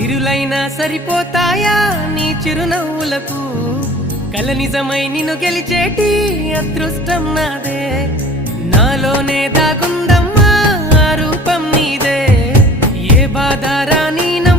సిరులైనా సరిపోతాయా నీ చిరునవ్వులకు కల నిజమై నిన్ను గెలిచేటి అదృష్టం నాదే నాలోనే దాగుందమ్మా ఆ రూపం నీదే ఏ బాధ రాని